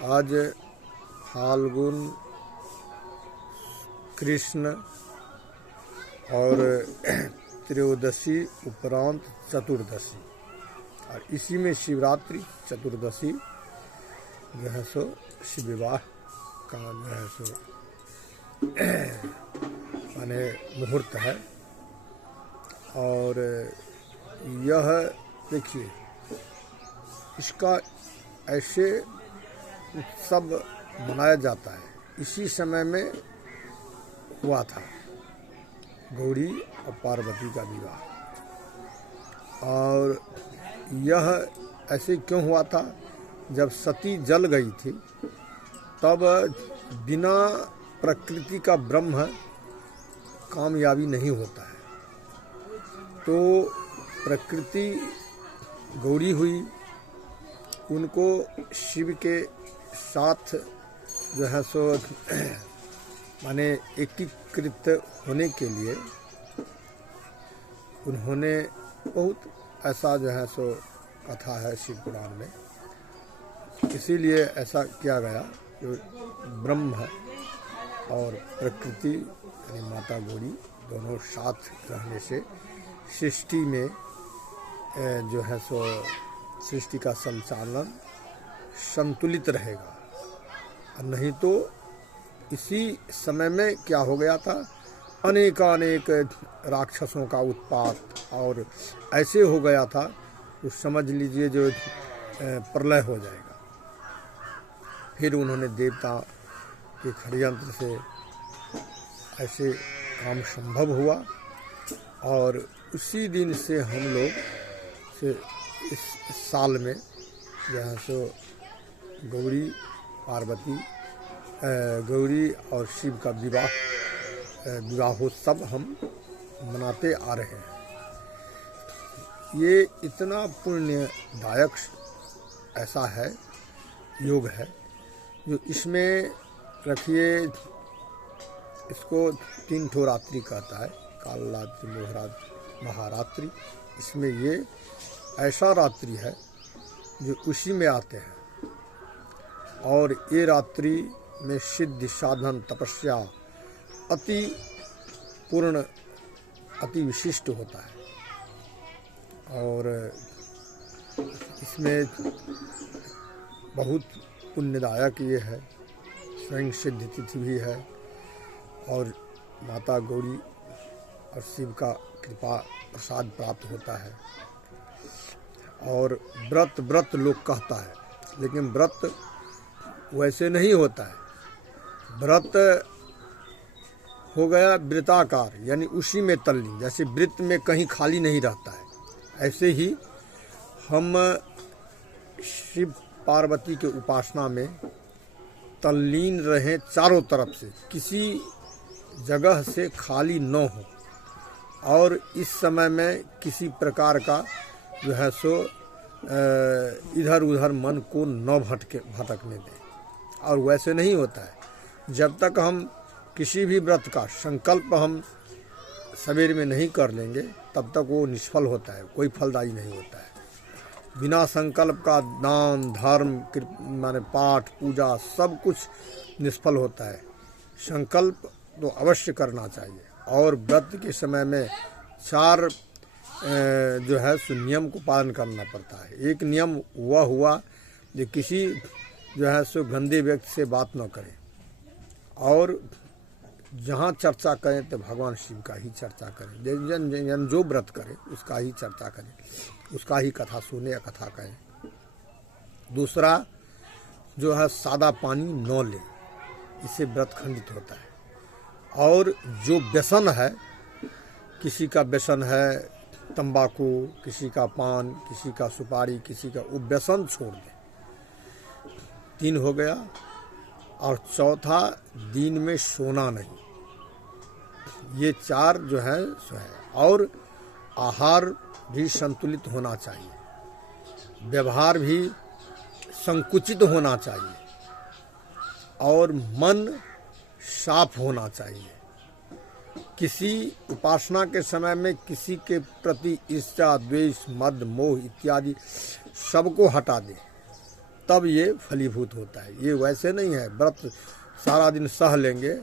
आज फाल्गुन कृष्ण और त्रयोदशी उपरांत चतुर्दशी, और इसी में शिवरात्रि चतुर्दशी जो है सो शिव विवाह का जो है सो माने मुहूर्त है। और यह देखिए, इसका ऐसे उत्सव मनाया जाता है। इसी समय में हुआ था गौरी और पार्वती का विवाह। और यह ऐसे क्यों हुआ था? जब सती जल गई थी तब बिना प्रकृति का ब्रह्म कामयाबी नहीं होता है। तो प्रकृति गौरी हुई, उनको शिव के साथ जो है सो माने एकीकृत होने के लिए उन्होंने बहुत ऐसा जो है सो कथा है शिव पुराण में, इसीलिए ऐसा किया गया जो ब्रह्म और प्रकृति यानी माता गौरी दोनों साथ रहने से सृष्टि में जो है सो सृष्टि का संचालन संतुलित रहेगा। और नहीं तो इसी समय में क्या हो गया था, अनेक राक्षसों का उत्पात और ऐसे हो गया था तो समझ लीजिए जो प्रलय हो जाएगा। फिर उन्होंने देवता के षड्यंत्र से ऐसे काम संभव हुआ, और उसी दिन से हम लोग से इस साल में जो है सो गौरी पार्वती गौरी और शिव का विवाहोत्सव हम मनाते आ रहे हैं। ये इतना पुण्यदायक ऐसा है, योग है, जो इसमें रखिए इसको 3 ठो रात्रि कहता है, काल रात्रि, महारात्रि। इसमें ये ऐसा रात्रि है जो उसी में आते हैं। और ये रात्रि में सिद्धि साधन तपस्या अति पूर्ण अति विशिष्ट होता है। और इसमें बहुत पुण्यदायक ये है, स्वयं सिद्ध तिथि भी है, और माता गौरी और शिव का कृपा प्रसाद प्राप्त होता है। और व्रत लोग कहता है, लेकिन व्रत वैसे नहीं होता है। व्रत हो गया वृत्ताकार, यानी उसी में तल्लीन, जैसे वृत्त में कहीं खाली नहीं रहता है। ऐसे ही हम शिव पार्वती के उपासना में तल्लीन रहें, चारों तरफ से किसी जगह से खाली न हो, और इस समय में किसी प्रकार का जो है सो इधर उधर मन को न भटकने दें। और वैसे नहीं होता है। जब तक हम किसी भी व्रत का संकल्प हम सवेर में नहीं कर लेंगे तब तक वो निष्फल होता है, कोई फलदायी नहीं होता है। बिना संकल्प का दान धर्म माने पाठ पूजा सब कुछ निष्फल होता है। संकल्प तो अवश्य करना चाहिए। और व्रत के समय में 4 जो है सो नियम को पालन करना पड़ता है। एक नियम वह हुआ जो किसी जो है सो गंदे व्यक्ति से बात न करें, और जहाँ चर्चा करें तो भगवान शिव का ही चर्चा करें। जन जो व्रत करे उसका ही चर्चा करें, उसका ही कथा सुने या कथा कहें। दूसरा जो है सादा पानी न लें, इससे व्रत खंडित होता है। और जो व्यसन है, किसी का व्यसन है तंबाकू, किसी का पान, किसी का सुपारी, किसी का, वो व्यसन छोड़ दें। 3 हो गया। और चौथा, दिन में सोना नहीं। ये 4 जो है सो है। और आहार भी संतुलित होना चाहिए, व्यवहार भी संकुचित होना चाहिए, और मन साफ होना चाहिए। किसी उपासना के समय में किसी के प्रति ईर्ष्या, द्वेष, मद, मोह इत्यादि सबको हटा दे। तब ये फलीभूत होता है। ये वैसे नहीं है व्रत सारा दिन सह लेंगे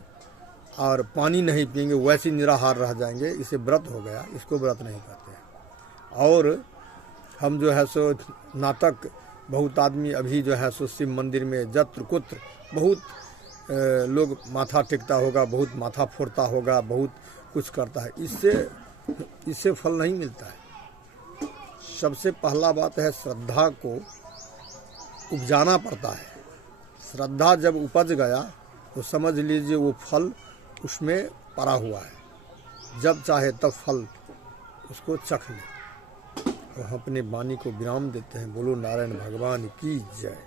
और पानी नहीं पिएंगे वैसे निराहार रह जाएंगे, इसे व्रत हो गया, इसको व्रत नहीं कहते हैं। और हम जो है सो नाटक, बहुत आदमी अभी जो है सो शिव मंदिर में जत्र कुत्र बहुत लोग माथा टेकता होगा, बहुत माथा फोड़ता होगा, बहुत कुछ करता है, इससे फल नहीं मिलता है। सबसे पहला बात है श्रद्धा को उपजाना पड़ता है। श्रद्धा जब उपज गया तो समझ लीजिए वो फल उसमें पड़ा हुआ है, जब चाहे तब फल उसको चख ले। तो हम अपने वाणी को विराम देते हैं। बोलो नारायण भगवान की जय।